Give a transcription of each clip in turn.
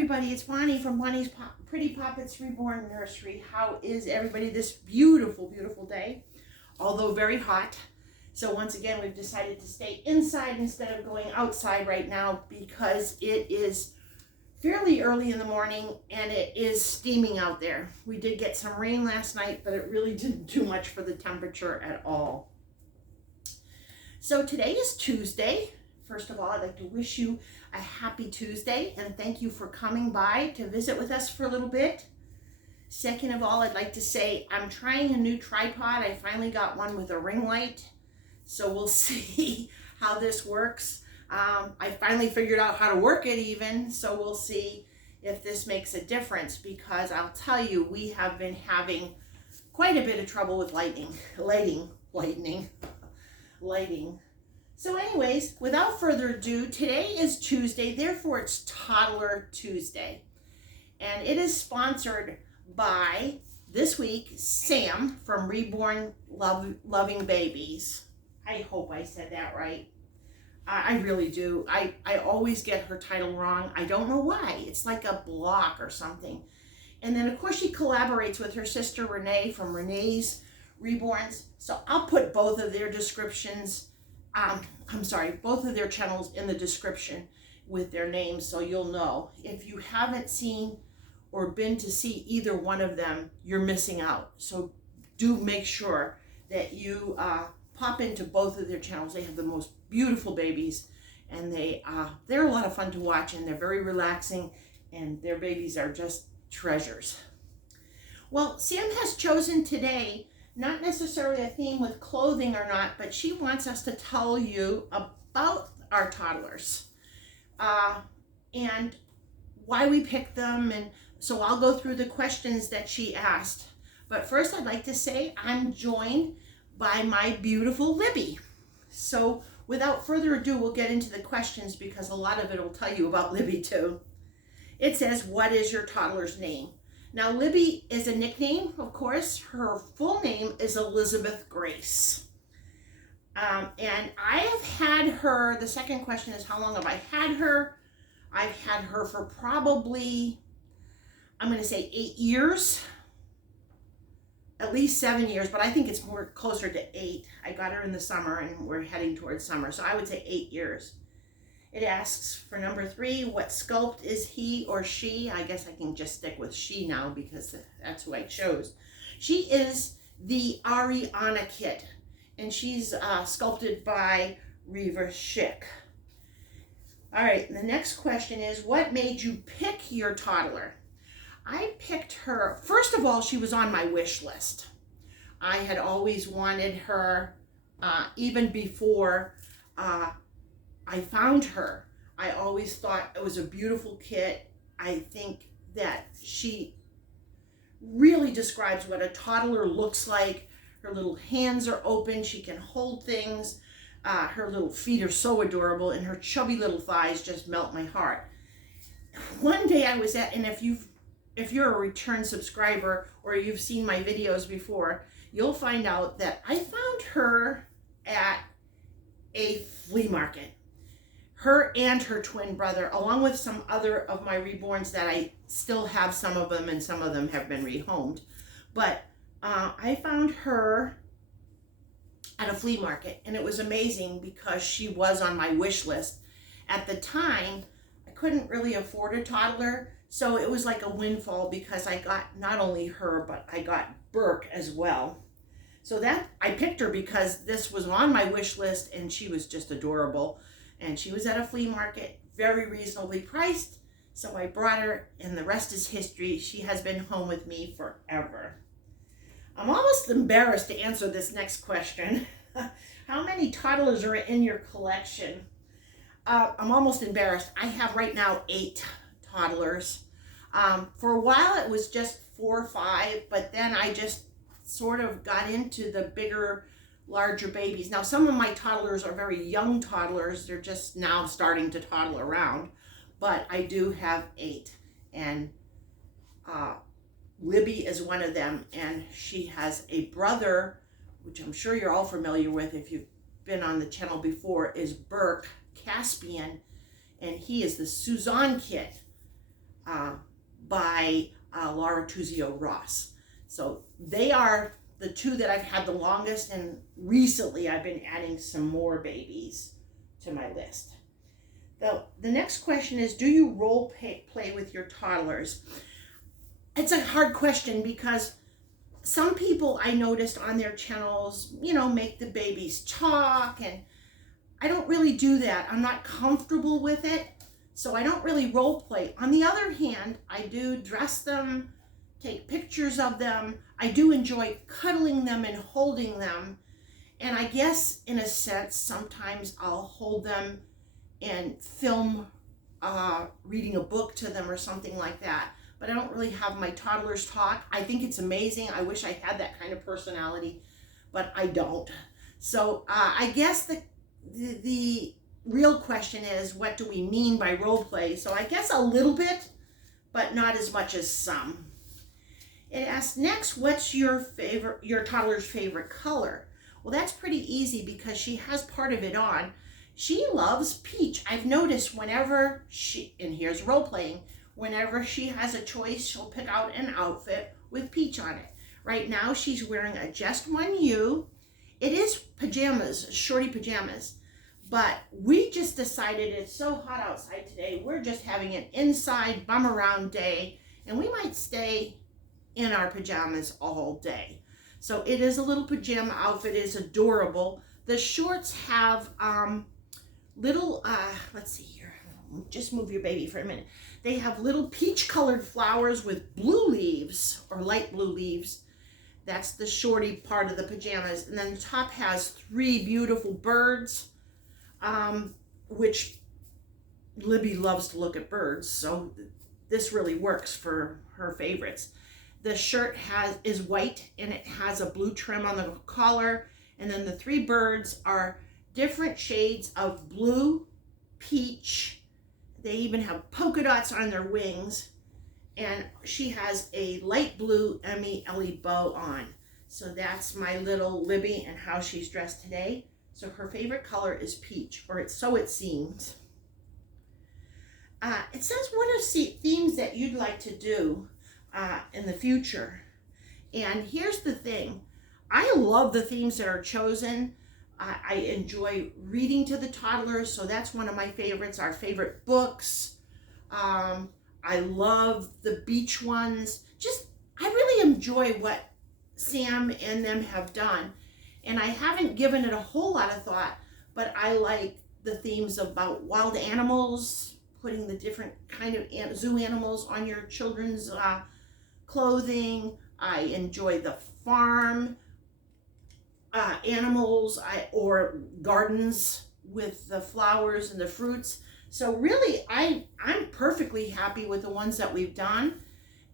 everybody, it's Bonnie from Bonnie's Pretty Poppets Reborn Nursery. How is everybody this beautiful, beautiful day? Although very hot. So once again, we've decided to stay inside instead of going outside right now because it is fairly early in the morning and it is steaming out there. We did get some rain last night, but it really didn't do much for the temperature at all. So today is Tuesday. First of all, I'd like to wish you a happy Tuesday and thank you for coming by to visit with us for a little bit. Second of all, I'd like to say I'm trying a new tripod. I finally got one with a ring light, so we'll see how this works. I finally figured out how to work it even, so we'll see if this makes a difference, because I'll tell you, we have been having quite a bit of trouble with lighting. So anyways, without further ado, today is Tuesday, therefore it's Toddler Tuesday. And it is sponsored by, this week, Sam from Reborn Loving Babies. I hope I said that right. I really do. I always get her title wrong. I don't know why. It's like a block or something. And then, of course, she collaborates with her sister Renee from Renee's Reborns. So I'll put both of their descriptions both of their channels in the description with their names, so you'll know. If you haven't seen or been to see either one of them, you're missing out. So do make sure that you pop into both of their channels. They have the most beautiful babies, and they're a lot of fun to watch, and they're very relaxing, and their babies are just treasures. Well, Sam has chosen today not necessarily a theme with clothing or not, but she wants us to tell you about our toddlers and why we picked them. And so I'll go through the questions that she asked. But first, I'd like to say I'm joined by my beautiful Libby. So without further ado, we'll get into the questions because a lot of it will tell you about Libby too. It says, what is your toddler's name? Now, Libby is a nickname, of course. Her full name is Elizabeth Grace. And I have had her, the second question is, how long have I had her? I've had her for probably, I'm going to say 8 years. At least 7 years, but I think it's more closer to 8. I got her in the summer and we're heading towards summer, so I would say 8 years. It asks for number 3, what sculpt is he or she? I guess I can just stick with she now because that's who I chose. She is the Ariana kit, and she's sculpted by Reva Schick. All right, the next question is, what made you pick your toddler? I picked her, first of all, she was on my wish list. I had always wanted her, even before I found her. I always thought it was a beautiful kit. I think that she really describes what a toddler looks like. Her little hands are open. She can hold things. Her little feet are so adorable, and her chubby little thighs just melt my heart. One day I was at, and if you're a return subscriber or you've seen my videos before, you'll find out that I found her at a flea market. Her and her twin brother, along with some other of my reborns that I still have some of them, and some of them have been rehomed. But I found her at a flea market, and it was amazing because she was on my wish list. At the time, I couldn't really afford a toddler, so it was like a windfall because I got not only her, but I got Burke as well. So that I picked her because this was on my wish list, and she was just adorable. And she was at a flea market, very reasonably priced. So I brought her, and the rest is history. She has been home with me forever. I'm almost embarrassed to answer this next question. How many toddlers are in your collection? I'm almost embarrassed. I have right now 8 toddlers. For a while it was just 4 or 5, but then I just sort of got into the bigger, larger babies. Now, some of my toddlers are very young toddlers. They're just now starting to toddle around, but I do have 8, and Libby is one of them, and she has a brother, which I'm sure you're all familiar with if you've been on the channel before, is Burke Caspian, and he is the Suzanne kit. by Laura Tuzio Ross. So they are the two that I've had the longest, and recently I've been adding some more babies to my list. The next question is, do you role play with your toddlers? It's a hard question because some people I noticed on their channels, make the babies talk, and I don't really do that. I'm not comfortable with it, so I don't really role play. On the other hand, I do dress them, take pictures of them. I do enjoy cuddling them and holding them. And I guess in a sense, sometimes I'll hold them and film reading a book to them or something like that. But I don't really have my toddlers talk. I think it's amazing. I wish I had that kind of personality, but I don't. So I guess the real question is, what do we mean by role play? So I guess a little bit, but not as much as some. It asks next, what's your toddler's favorite color? Well, that's pretty easy because she has part of it on. She loves peach. I've noticed whenever and here's role playing, whenever she has a choice, she'll pick out an outfit with peach on it. Right now, she's wearing a Just One You. It is pajamas, shorty pajamas, but we just decided it's so hot outside today. We're just having an inside bum around day, and we might stay in our pajamas all day. So it is a little pajama outfit. It is adorable. The shorts have little, let's see here. Just move your baby for a minute. They have little peach colored flowers with blue leaves or light blue leaves. That's the shorty part of the pajamas. And then the top has 3 beautiful birds, which Libby loves to look at birds. So this really works for her favorites. The shirt is white and it has a blue trim on the collar. And then the 3 birds are different shades of blue, peach. They even have polka dots on their wings. And she has a light blue Emmy Ellie bow on. So that's my little Libby and how she's dressed today. So her favorite color is peach, or so it seems. It says, what are themes that you'd like to do in the future? And here's the thing. I love the themes that are chosen. I enjoy reading to the toddlers, so that's one of my favorites. Our favorite books. I love the beach ones. I really enjoy what Sam and them have done. And I haven't given it a whole lot of thought, but I like the themes about wild animals, putting the different kind of zoo animals on your children's clothing. I enjoy the farm animals or gardens with the flowers and the fruits. So really, I'm perfectly happy with the ones that we've done,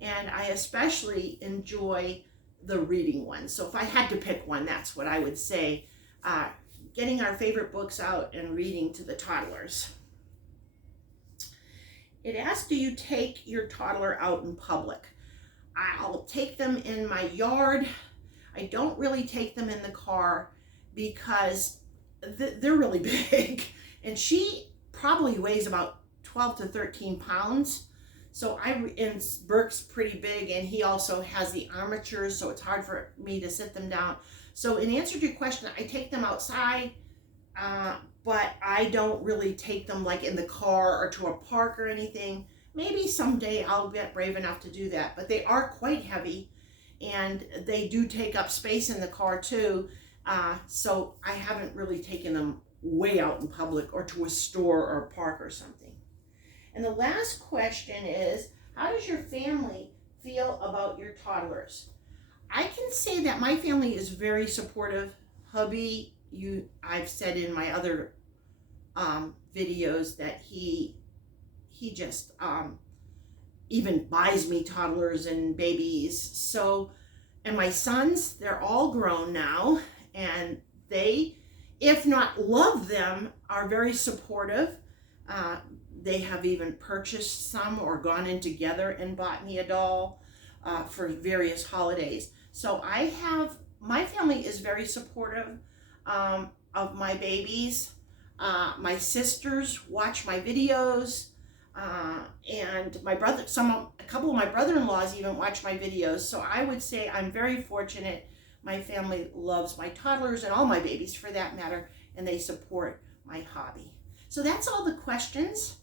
and I especially enjoy the reading ones. So if I had to pick one, that's what I would say. Getting our favorite books out and reading to the toddlers. It asks, do you take your toddler out in public? I'll take them in my yard. I don't really take them in the car because they're really big, and she probably weighs about 12 to 13 pounds. So and Burke's pretty big, and he also has the armatures, so it's hard for me to sit them down. So in answer to your question, I take them outside, but I don't really take them like in the car or to a park or anything. Maybe someday I'll get brave enough to do that, but they are quite heavy, and they do take up space in the car too. So I haven't really taken them way out in public or to a store or a park or something. And the last question is, how does your family feel about your toddlers? I can say that my family is very supportive. Hubby, I've said in my other videos that he just even buys me toddlers and babies. So, and my sons, they're all grown now, and they, if not love them, are very supportive. They have even purchased some or gone in together and bought me a doll for various holidays. So my family is very supportive of my babies. My sisters watch my videos. And my brother, a couple of my brother-in-laws even watch my videos. So I would say I'm very fortunate. My family loves my toddlers and all my babies for that matter, and they support my hobby. So that's all the questions.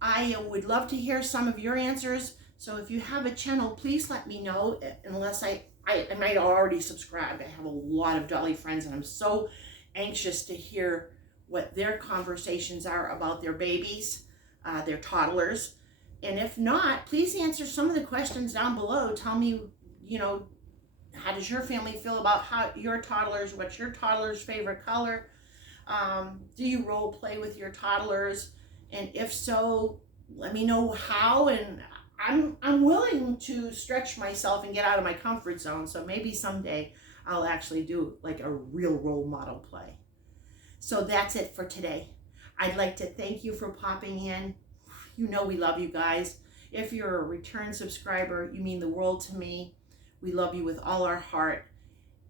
I would love to hear some of your answers. So if you have a channel, please let me know, unless I might already subscribe. I have a lot of Dolly friends, and I'm so anxious to hear what their conversations are about their babies, their toddlers. And if not, please answer some of the questions down below. Tell me, how does your family feel about your toddlers? What's your toddler's favorite color? Do you role play with your toddlers? And if so, let me know how. And I'm willing to stretch myself and get out of my comfort zone. So maybe someday I'll actually do like a real role model play. So that's it for today. I'd like to thank you for popping in. You know we love you guys. If you're a return subscriber, you mean the world to me. We love you with all our heart.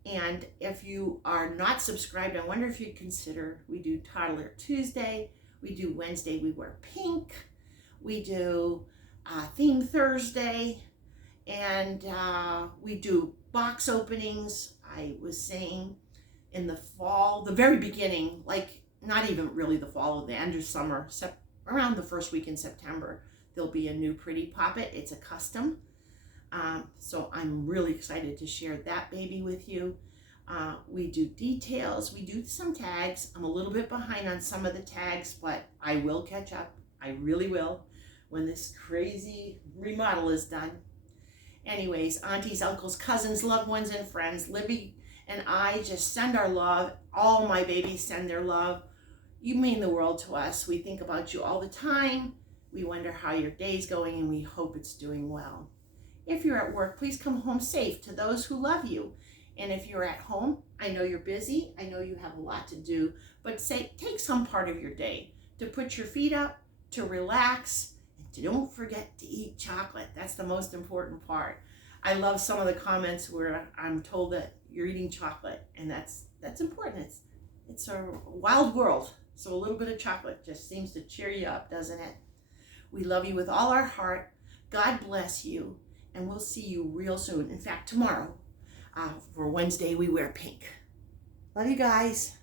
And if you are not subscribed, I wonder if you'd consider, we do Toddler Tuesday, we do Wednesday, we wear pink, we do Theme Thursday, and we do box openings. I was saying in the fall, the very beginning, like not even really the fall, the end of summer, around the first week in September, there'll be a new Pretty Poppet. It's a custom. So I'm really excited to share that baby with you. We do details, we do some tags. I'm a little bit behind on some of the tags, but I will catch up. I really will when this crazy remodel is done. Anyways, aunties, uncles, cousins, loved ones, and friends, Libby and I just send our love. All my babies send their love. You mean the world to us. We think about you all the time. We wonder how your day's going, and we hope it's doing well. If you're at work, please come home safe to those who love you. And if you're at home, I know you're busy. I know you have a lot to do, but take some part of your day to put your feet up, to relax, and to don't forget to eat chocolate. That's the most important part. I love some of the comments where I'm told that you're eating chocolate, and that's important. It's a wild world, so a little bit of chocolate just seems to cheer you up, doesn't it? We love you with all our heart. God bless you. And we'll see you real soon. In fact, tomorrow, for Wednesday, we wear pink. Love you guys.